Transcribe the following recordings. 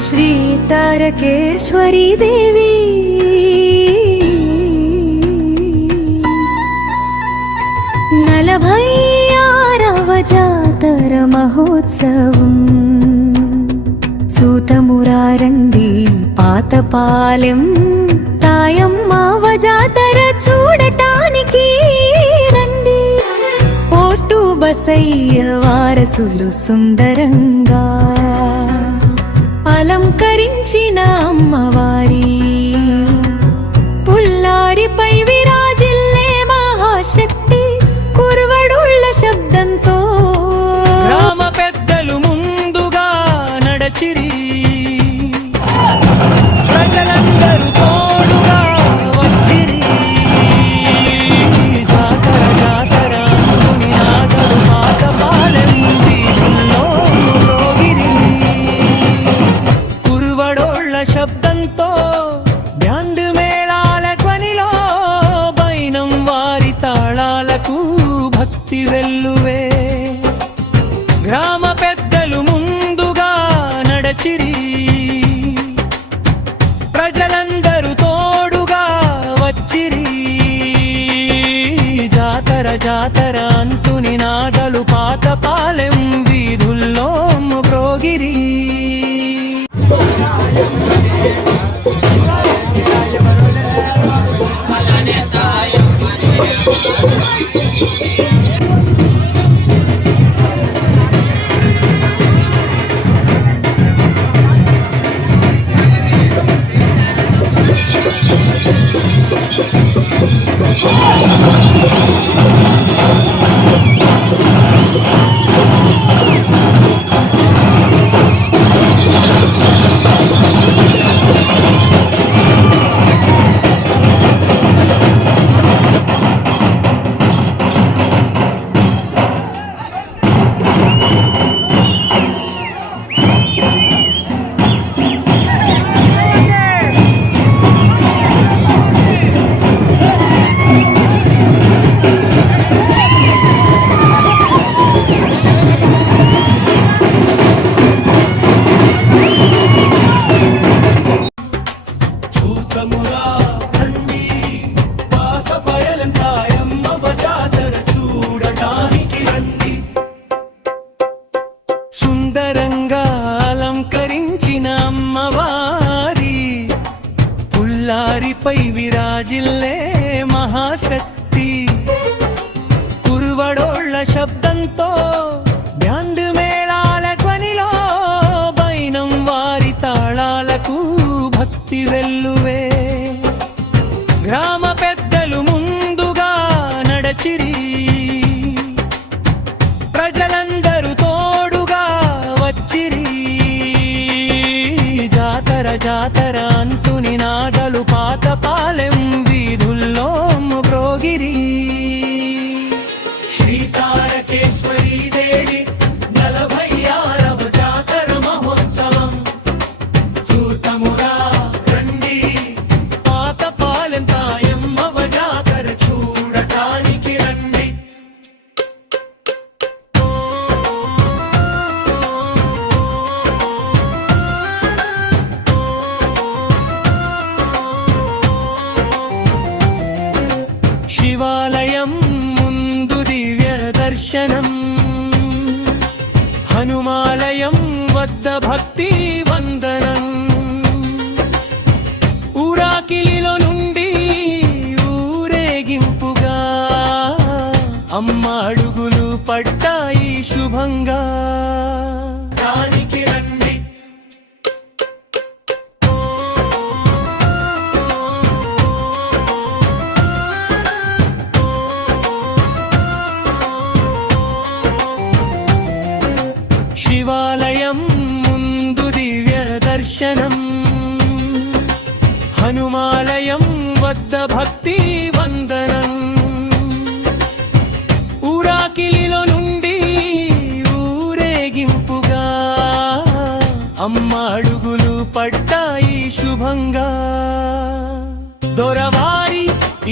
శ్రీ తారకేశ్వరీ దేవి నలభై ఆరవ జాతర మహోత్సవం సూతమురారండి పాతపాలెం తాయమ్మ జాతర చూడటానికి రండి. పోస్టు బసయ్య వారసులు సుందరంగా అలంకరించిన అమ్మవారి పుల్లారిపై విరాజిల్లే మహాశక్తి కుర్వడుళ్ళ శబ్దంతో గ్రామ పెద్దలు ముందుగా నడచిరి, ప్రజలందరూ తోడుగా వచ్చిరి. జాతర జాతర అనుకుని నాగలు పాతపాలెం వీధుల్లో మ్రోగిరి. కురువడోళ్ళ శబ్దంతో బ్యాండ్ మేళాల ధ్వనిలో బైనం వారి తాళాలకు భక్తి వెల్లువే. గ్రామ పెద్దలు ముందుగా నడచిరి, ప్రజలందరూ తోడుగా వచ్చిరి. జాతర జాతర అంటూ నినాదాలు పాతపాలెం వీధుల్లో మ్రోగిరి. సుందరంగా అలంకరించిన అమ్మవారి పుల్లారిపై విరాజిల్లే మహాశక్తి కురువడోళ్ళ శబ్దంతో బ్యాండ్ మేళాల ధ్వనిలో బైనం వారి తాళాలకు భక్తి వెల్లువే. గ్రామ పెద్దలు ముందుగా నడచిరి, ప్రజలందరూ తోడుగా వచ్చిరి. జాతర జాతర అంటూ నినాదాలు పాతపాలెం వీధుల్లో మ్రోగిరి. శ్రీ తారకేశ్వరీ దేవి 46వ జాతర మహోత్సవం చూతమురా రండి, పాతపాలెం తాయమ్మ జాతర చూడటానికి రండి. శివాలయం ముందు దివ్య దర్శనం, హనుమాలయం వద్ద భక్తి వందనం. ఊరాకిలిలో నుండి ఊరేగింపుగా అమ్మ అడుగులు పడ్డాయి శుభంగా. దానికి రండి. శివాలయం ముందు దివ్య దర్శనం, హనుమాలయం వద్ద భక్తి వందనం. ఊరాకిలిలో నుండి ఊరేగింపుగా అమ్మ అడుగులు పడ్డాయి శుభంగా. దొరవారి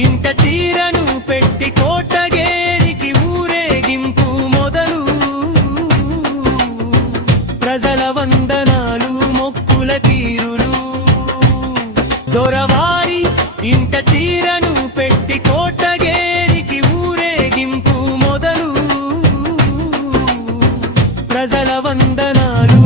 ఇంట చీరను పెట్టి కోటగేరికి ఊరేగింపు మొదలు. ప్రజల వందనాలు మొక్కుల మొక్కుల తీరులు దొరవారి ఇంట చీరను పెట్టి కోటగేరికి ఊరేగింపు మొదలు ప్రజల వందనాలు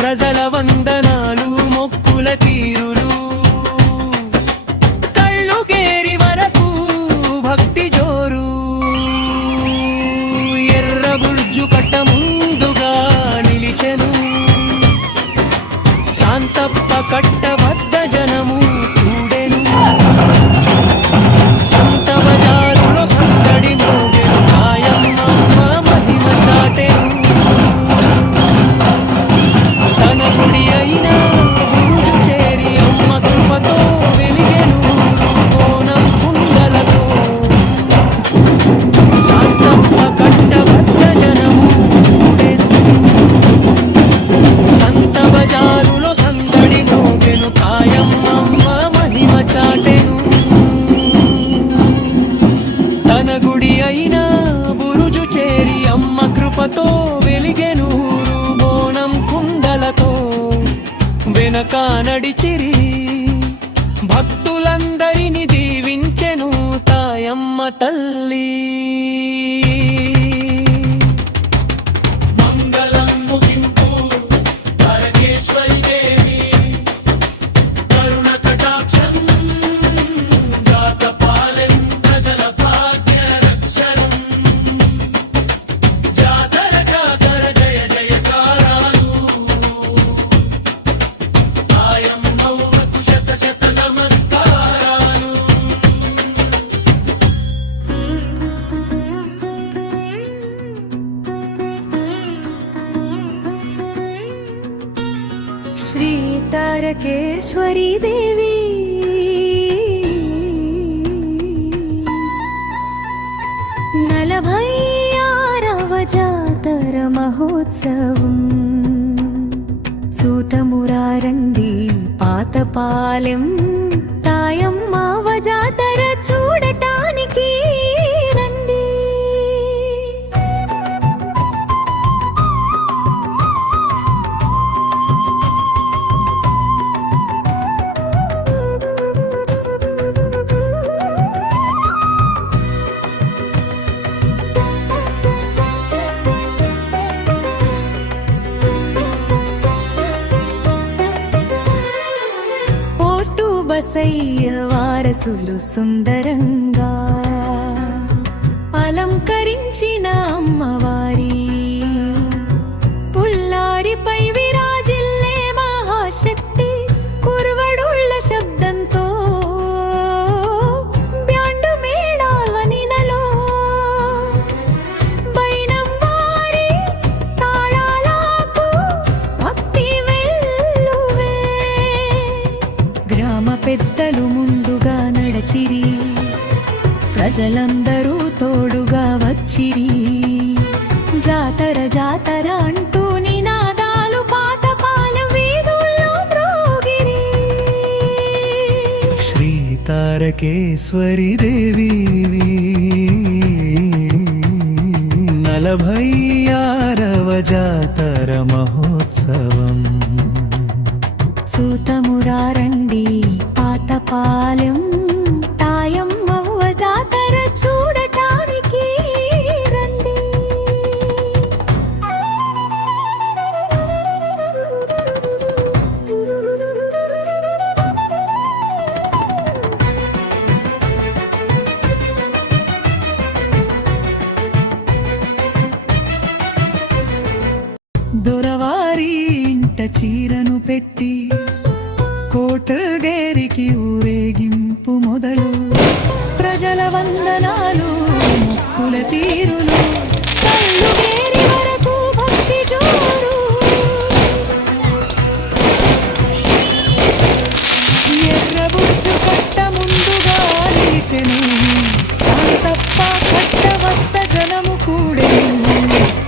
ప్రజల వందనాలు మొక్కుల తీరులు కళ్ళు కేరి వరకు భక్తి జోరు ఎర్ర బుర్జు కట్ట ముందుగా నిలిచెను శాంతప్ప కట్ట వద్ద జనము కూడెను సంత బజారులో సందడి మోగెను మాయమ్మ మహిమ చాటెను తన గుడి అయినా గురుడు చేరి అమ్మ కృపతో వెలిగెను కోణం కుండలతో శాంతప్ప కట్ట వద్ద జనము కూడెను సంత బజారులో సందడి మోగెను కాయమ్మ మహిమ చాటెను తన గుడి అయినా బురుజు చేరి అమ్మ కృపతో వెలిగెను బోనం కుండలతో వెనక నడిచిరి భక్తులందరిని దీవించెను తాయమ్మ తల్లి మంగళం ముగింపు పరమేశ్వరి దేవి కరుణ కటాక్షం జాతపాలెం ప్రజల భాగ్య రక్షణం జాతర జాతర జయ జయకారాలు ఆయమ్మకు శత శత నమస్కారాలు శ్రీ తారకేశ్వరి దేవి నలభై ఆరవ జాతర మహోత్సవం సూతమురారండి పాతపాలెం తాయమ్మ జాతర చూడటానికి రండి. పోస్టు బసయ్య వారసులు సుందరంగా అలంకరించిన అమ్మవారి పుల్లారిపై విరాజిల్లే మహాశక్తి కుర్వడుళ్ళ శబ్దంతో బ్యాండు మేళాల నినలో బైనం వారి తాళాలకు భక్తి వెల్లువే. గ్రామ పెద్దలు ముందుగా నడచిరి, ప్రజలందరూ తోడుగా వచ్చిరి. జాతర జాతర అంటూ నినాదాలు పాతపాలెం వీధుల్లో మ్రోగిరి. శ్రీ తారకేశ్వరి దేవి 46వ జాతర మహోత్సవం చూతమురారండి పాతపాలెం తాయమ్మవ్వ జాతర చూడటానికి రండి. దొరవారి ఇంట చీరను పెట్టి కోటగేరికి ఊరేగింపు మొదలు ప్రజల వందనాలు మొక్కుల తీరులు కల్లుగేరి వరకు భక్తి జోరు. ఎర్రబుజ్జు కట్ట ముందుగా నిలిచెను సంతప్ప కట్ట వద్ద జనము కూడెను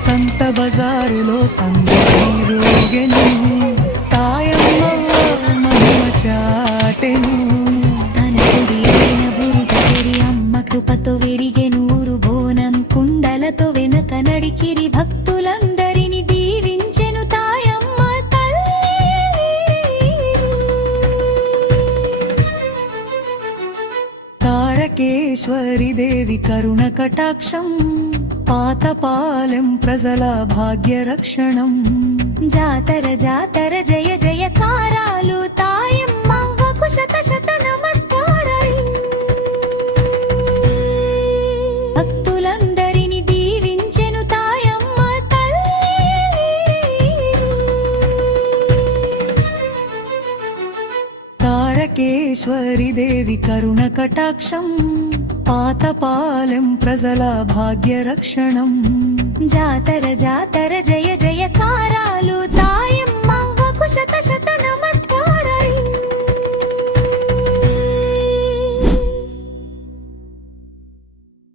సంత బజారులో సందరోగెను తాయమ్మవ్వ మహిమ చాటెను. తన కుడి అయిన బురుజు చెరి అమ్మ కృపతో వెరిగెనూరు బోనం కుండలతో వెనక నడిచిరి భక్తులందరిని దీవించెను తాయమ్మ తల్లి. తారకేశ్వరి దేవి కరుణ కటాక్షం పాతపాలెం ప్రజల భాగ్యరక్షణం. జాతర జాతర జయ జయకారాలు తాయమ్మవ్వకు శత శత నమస్కారాలు. భక్తులందరిని దీవించెను తాయమ్మ తల్లి. తారకేశ్వరి దేవి కరుణ కటాక్షం పాతపాలెం ప్రజల భాగ్యరక్షణం. జాతర జాతర జయ జయకారాలు